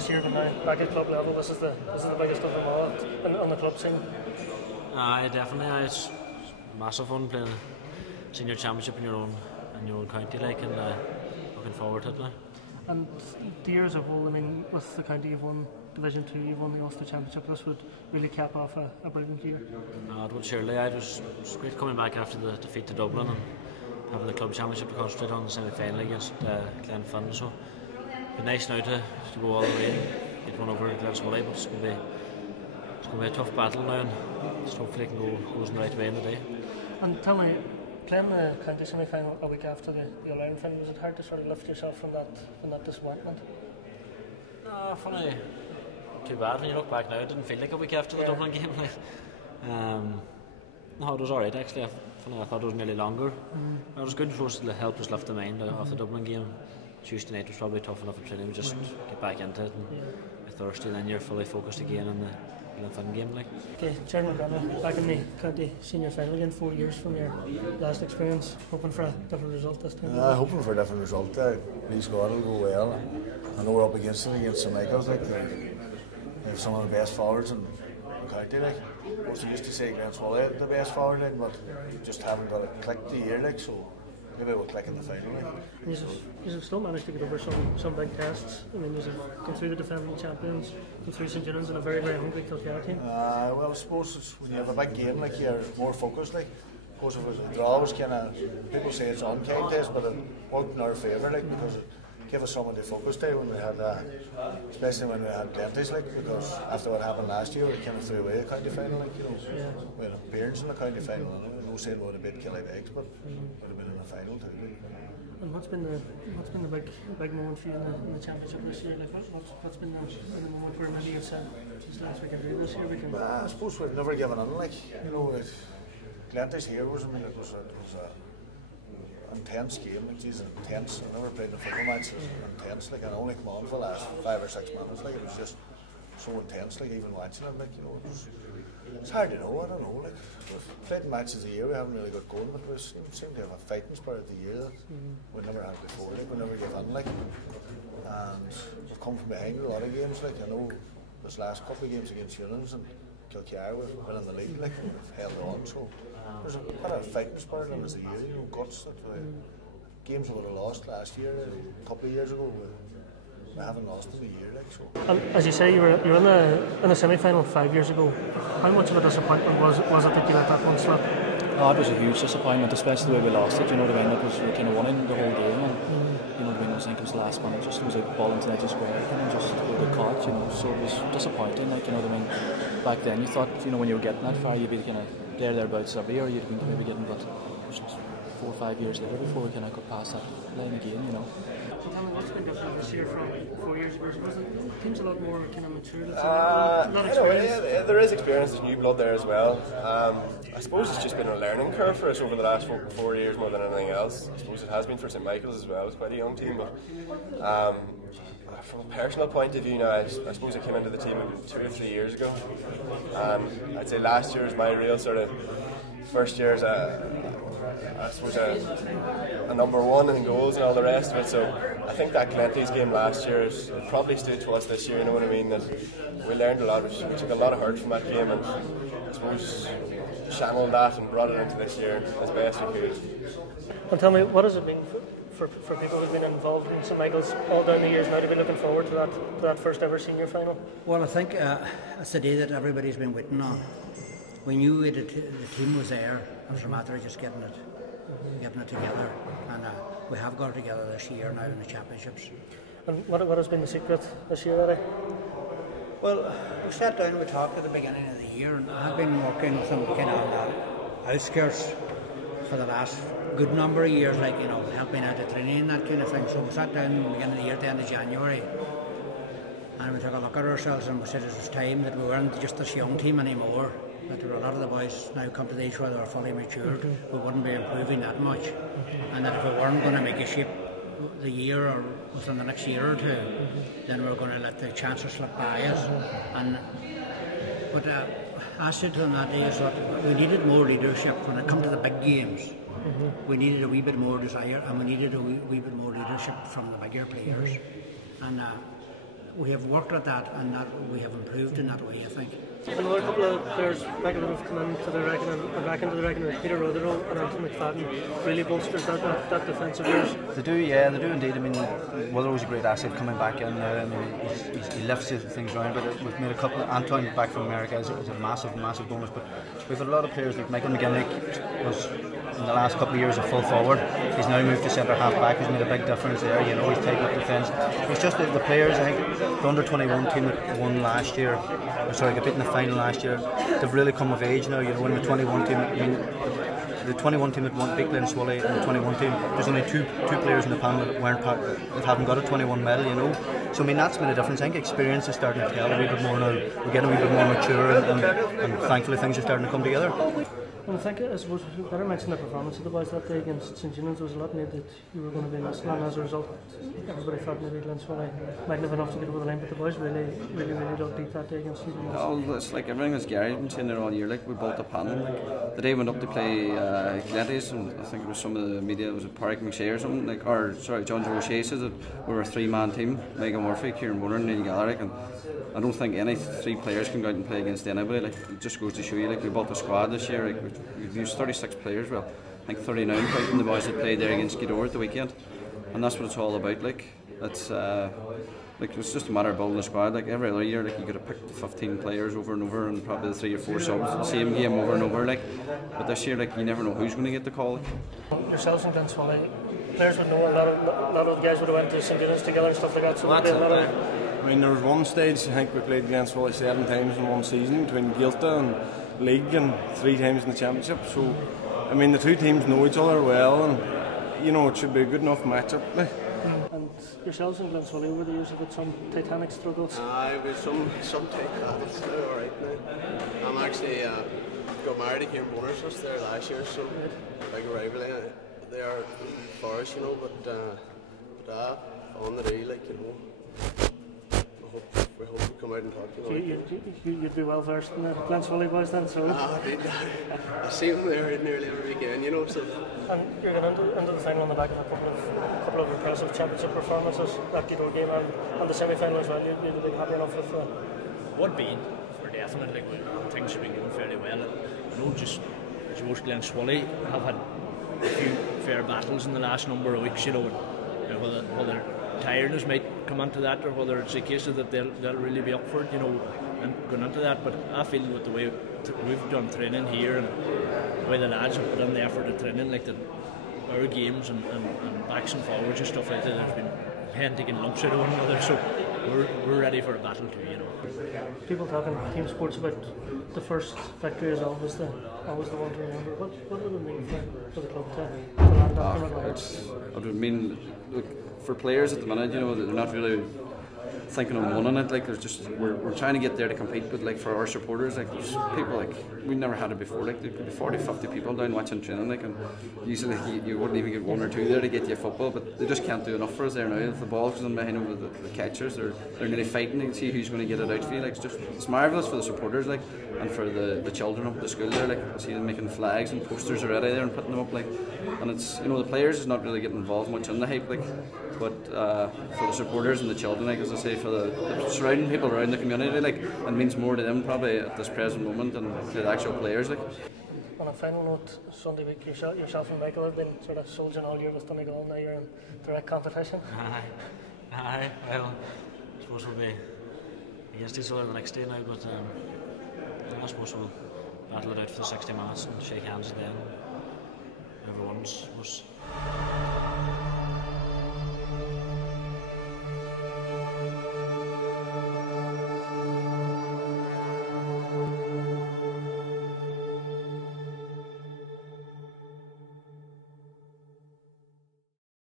this year, but now back at club level, this is the biggest of them all on the club scene. Definitely. It's massive fun playing senior championship in your own county, like, and looking forward to it now. And the year as a whole, I mean, with the county you've won Division 2, you've won the Ulster Championship, this would really cap off a brilliant year. It would surely. It was great coming back after the defeat to Dublin and having the club championship to concentrate on the semi-final against Glenswilly. So it'd be nice now to go all the way and get one over Glenswilly, but it's going to be a tough battle now, and just hopefully it goes in the right way in the day. And tell me, playing the county semi-final a week after the All-Ireland final, was it hard to sort of lift yourself from that disappointment? Funny, too bad when you look back now. It didn't feel like a week after the Dublin game. No, it was alright actually. I thought it was nearly longer. It was good for us to help us lift the mind off the Dublin game. Tuesday night was probably tough enough for training. We just get back into it, and Thursday then you're fully focused again on the Glenfin game. Like. Okay, Chairman McGrath, back in the county senior final again, 4 years from your last experience, hoping for a different result this time? Hoping for a different result. Please God it'll go well. I know we're up against St.Michael's, like they have some of the best forwards in the county. Like, also used to say Glenswilly had the best forward line, but just haven't got it clicked the year, like, so maybe we'll click in the final. Like. You've still managed to get over some big tests. I mean, you've gone through the defending champions, gone through St. John's and a very, very hungry Kilkenny team. Well, I suppose it's, when you have a big game, like, you're more focused. Like, of course, if it was a draw, was kind of, people say it's an unkind test, but it worked in our favour, like, because it gave us something to focus to when we had, especially when we had Glenties, like, because after what happened last year, we kind of threw away the county final, like, you know, we had an appearance in the county final, and no saying we would have beat Killybegs, but we would have been in the final too. Like. And what's been the big moment for you in the championship this year? Like, what's been the moment where maybe you've said, "Geez, lads, we can do this here." We can. I suppose we've never given in. Like, you know, Glenties here was, I mean, it was a intense game. Like, geez, intense. I never played in a football match. It was intense. Like, and only come on for the last 5 or 6 minutes. Like, it was just so intense. Like, even watching it, like, you know, it's hard to know. I don't know. Like, we've played matches a year, we haven't really got going, but we seem to have a fighting spirit the year that we never had before. Like, we never gave in. Like, and we've come from behind a lot of games. Like, I know this last couple of games against Union's and Kilkenny, we've been in the league. Like, we've held on. So there's a bit of fighting spirit in us a year. You know, guts that games we would have lost last year, a couple of years ago. We haven't lost in a year, like, so. And as you say, you were in the semi-final 5 years ago. How much of a disappointment was it that you let that one slip? It was a huge disappointment, especially the way we lost it. You know what I mean? It was, we kind of won in the whole game, and you know what I mean. I think it was the last one. It was a ball into the edge of square, and just got caught. You know, so it was disappointing. Like, you know what I mean. Back then, you thought, you know, when you were getting that far, you'd be kind of thereabouts every year. You'd be maybe getting, but just 4 or 5 years later before we kind of got past that line again. You know. So tell me, what's been different this year from 4 years ago? Was it teams a lot more kind of mature? There is experience, there's new blood there as well. I suppose it's just been a learning curve for us over the last 4 years more than anything else. I suppose it has been for St. Michael's as well. It's quite a young team, but from a personal point of view now, I suppose I came into the team 2 or 3 years ago. I'd say last year was my real sort of first year as I suppose a number one in goals and all the rest of it. So I think that Glenties game last year probably stood to us this year. You know what I mean? That we learned a lot. We took a lot of hurt from that game, and I suppose channeled that and brought it into this year as best we could. And tell me, what has it been for people who've been involved in St. Michael's all down the years now to be looking forward to that first ever senior final? Well, I think it's the day that everybody's been waiting on. We knew the team was there. It was a matter of just getting it together, and we have got it together this year now in the championships. And what has been the secret this year, Eddie? Well, we sat down and we talked at the beginning of the year, and I've been working with them kind of on the outskirts for the last good number of years, like, you know, helping out the training and that kind of thing. So we sat down at the beginning of the year, at the end of January, and we took a look at ourselves and we said it was time that we weren't just this young team anymore. That there were a lot of the boys now come to the age where they were fully matured, we wouldn't be improving that much, and that if we weren't going to make a shape the year or within the next year or two, then we were going to let the chances slip by us. And what I said to them that day is that we needed more leadership when it come to the big games. We needed a wee bit more desire, and we needed a wee bit more leadership from the bigger players. And we have worked at that, and that we have improved in that way, I think. Another couple of players back that have come into the reckoning and back into the reckoning, Peter Rotherham and Anthony McFadden, really bolsters that defensive yours. They do, yeah, they do indeed. I mean, Rotherham was a great asset coming back in. He lifts things around, but we've made a couple. Antoine back from America is a massive bonus. But we've had a lot of players like Michael McGinley was in the last couple of years a full forward. He's now moved to centre half back. He's made a big difference there. You know, he's taken up defence. It's just the players. I think the under 21 team that won last year, got beaten in the final last year. They've really come of age now. You know, when the 21 team, I mean, the 21 team that won beat Glenswilly and the 21 team, there's only two players in the panel that haven't got a 21 medal. You know, so I mean that's made a difference. I think experience is starting to tell a wee bit more now. We're getting a wee bit more mature, and thankfully things are starting to come together. Well, I think, I suppose, we better mention the performance of the boys that day against St. John's. There was a lot made that you were going to be missing, and as a result, everybody thought maybe Glenswilly mightn't have enough to get over the line, but the boys really dug deep that day against St. John's. Oh, it's like everything as Gary's been saying there all year, like we built a panel. Like, the day went up to play Glenties, and I think it was some of the media, was it Parrick McShay or something, like, or sorry, John Joe O'Shea says that we were a 3-man team, Megan Murphy, Kieran Warner and Neil Gallagher, and I don't think any 3 players can go out and play against anybody. Like, it just goes to show you, like, we built a squad this year, like, we've used 36 players, well, I think 39 counting the boys that played there against Gidor at the weekend, and that's what it's all about. Like, it's like, it's just a matter of building a squad. Like every other year, like, you could have picked 15 players over and over, and probably the 3 or 4 subs, the same game over and over. Like, but this year, like, you never know who's going to get the call. Like. Yourselves and Glenswilly, players would know a lot of the guys would have went to St. John's together and stuff like that. So I mean, there was one stage, I think we played Glenswilly 7 times in one season between Gilta and League, and 3 times in the Championship. So, I mean, the 2 teams know each other well, and you know, it should be a good enough matchup. Like. And yourselves and Glenswilly over the years have had some titanic struggles. With some titanics now, alright now. I'm actually got married to Kieran Boners just there last year, so big rivalry. They are for us, you know, but on the day, like, you know. We hope we come out and talk to you. You'd be well versed in the Glenswilly boys then, so. I see them there nearly every weekend, you know. So. And you're going into the final on the back of a couple of impressive championship performances, that Gidor game and the semi-final as well. You'd be happy enough with Would be, for definite, like, things have been going fairly well. I know just, I suppose Glenswilly have had a few fair battles in the last number of weeks, you know, whether tiredness might come into that, or whether it's a case of that they'll really be up for it, you know, and going into that. But I feel with the way we've done training here and the way the lads have put in the effort of training, like our games and backs and forwards and stuff like that, there's been men taking lumps out of one another, so we're ready for a battle too, you know. People talking team sports about the first victory is always the one to remember. What would it mean for the club to land Dr Maguire? It would mean, look, for players at the minute, you know, they're not really thinking of winning it. Like, there's just we're trying to get there to compete, but like for our supporters, like, there's people, like, we never had it before. Like, there could be 40-50 people down watching training, like, and usually you wouldn't even get 1 or 2 there to get you a football, but they just can't do enough for us there now. If the ball goes in behind them with the catchers, they're nearly fighting to see who's going to get it out for you. Like, it's marvellous for the supporters, like, and for the children up at the school there, like, see them making flags and posters already there and putting them up, like, and it's, you know, the players is not really getting involved much in the hype, like, but for the supporters and the children, like, as I say, for the surrounding people around the community, like, it means more to them probably at this present moment than to the actual players, like. On a final note, Sunday week, yourself and Michael have been sort of soldiering all year with Donegal. Now you're in direct competition. Aye. Well, I suppose we'll be against each other the next day now, but I suppose we'll battle it out for the 60 minutes and shake hands at the end. Everyone's was.